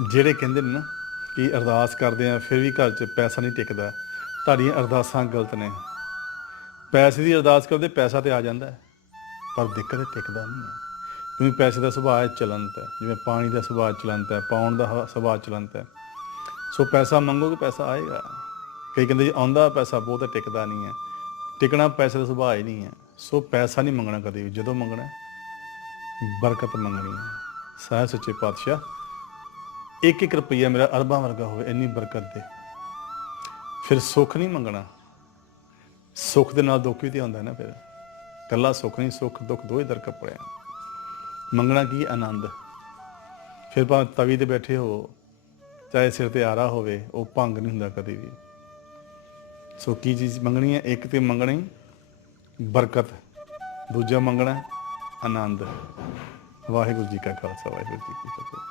ਜਿਹੜੇ ਕਹਿੰਦੇ ਨੇ ਨਾ ਕਿ ਅਰਦਾਸ ਕਰਦੇ ਆ ਫਿਰ ਵੀ ਘਰ 'ਚ ਪੈਸਾ ਨਹੀਂ ਟਿਕਦਾ। ਤੁਹਾਡੀਆਂ ਅਰਦਾਸਾਂ ਗਲਤ ਨੇ। ਪੈਸੇ ਦੀ ਅਰਦਾਸ ਕਰਦੇ ਪੈਸਾ ਤੇ ਆ ਜਾਂਦਾ ਹੈ। ਪਰ ਦਿੱਕਤ ਟਿਕਦਾ ਨਹੀਂ ਹੈ। ਕਿਉਂਕਿ ਪੈਸੇ ਦਾ ਸੁਭਾਅ ਚਲੰਤ ਹੈ। ਜਿਵੇਂ ਪਾਣੀ ਦਾ ਸੁਭਾਅ ਚਲੰਤ ਹੈ ਪਾਉਣ ਦਾ ਹ- ਸੁਭਾਅ ਚਲੰਤ ਹੈ। ਸੋ ਪੈਸਾ ਮੰਗੋਗੇ ਪੈਸਾ ਆਏਗਾ। ਕਈ ਕਹਿੰਦੇ ਜੀ ਆਉਂਦਾ ਪੈਸਾ ਬਹੁਤ ਹੈ, ਟਿਕਦਾ ਨਹੀਂ ਹੈ। ਟਿਕਣਾ ਪੈਸੇ ਦਾ ਸੁਭਾਅ ਹੀ ਨਹੀਂ ਹੈ। ਸੋ ਪੈਸਾ ਨਹੀਂ ਮੰਗਣਾ ਕਦੇ ਵੀ। ਜਦੋਂ ਮੰਗਣਾ ਹੈ, ਬਰਕਤ ਮੰਗਣੀ ਹੈ। ਸਾਹਿਬ ਸੱਚੇ ਪਾਤਸ਼ਾਹ ਇੱਕ ਇੱਕ ਰੁਪਈਆ ਮੇਰਾ ਅਰਬਾਂ ਵਰਗਾ ਹੋਵੇ, ਇੰਨੀ ਬਰਕਤ ਦੇ। ਫਿਰ ਸੁੱਖ ਨਹੀਂ ਮੰਗਣਾ। ਸੁੱਖ ਦੇ ਨਾਲ ਦੁੱਖ ਵੀ ਤੇ ਆਉਂਦਾ ਨਾ ਫਿਰ। ਕੱਲਾ ਸੁੱਖ ਨਹੀਂ, ਸੁੱਖ, ਦੁੱਖ ਦੋਏ ਦਰ ਕੱਪੜਿਆ ਮੰਗਣਾ ਕੀ ਆਨੰਦ? ਫਿਰ ਭਾਵੇਂ ਤਵੀ ਤੇ ਬੈਠੇ ਹੋ, ਚਾਹੇ ਸਿਰ ਤੇ ਆਰਾ ਹੋਵੇ, ਉਹ ਭੰਗ ਨਹੀਂ ਹੁੰਦਾ ਕਦੇ ਵੀ। ਸੋ ਕੀ ਚੀਜ਼ ਮੰਗਣੀ ਹੈ? ਇੱਕ ਤੇ ਮੰਗਣੀ, ਬਰਕਤ। ਦੂਜਾ ਮੰਗਣਾ, ਆਨੰਦ। ਵਾਹਿਗੁਰੂ ਜੀ ਕਾ ਖਾਲਸਾ, ਵਾਹਿਗੁਰੂ ਜੀ ਕੀ ਫਤਿਹ।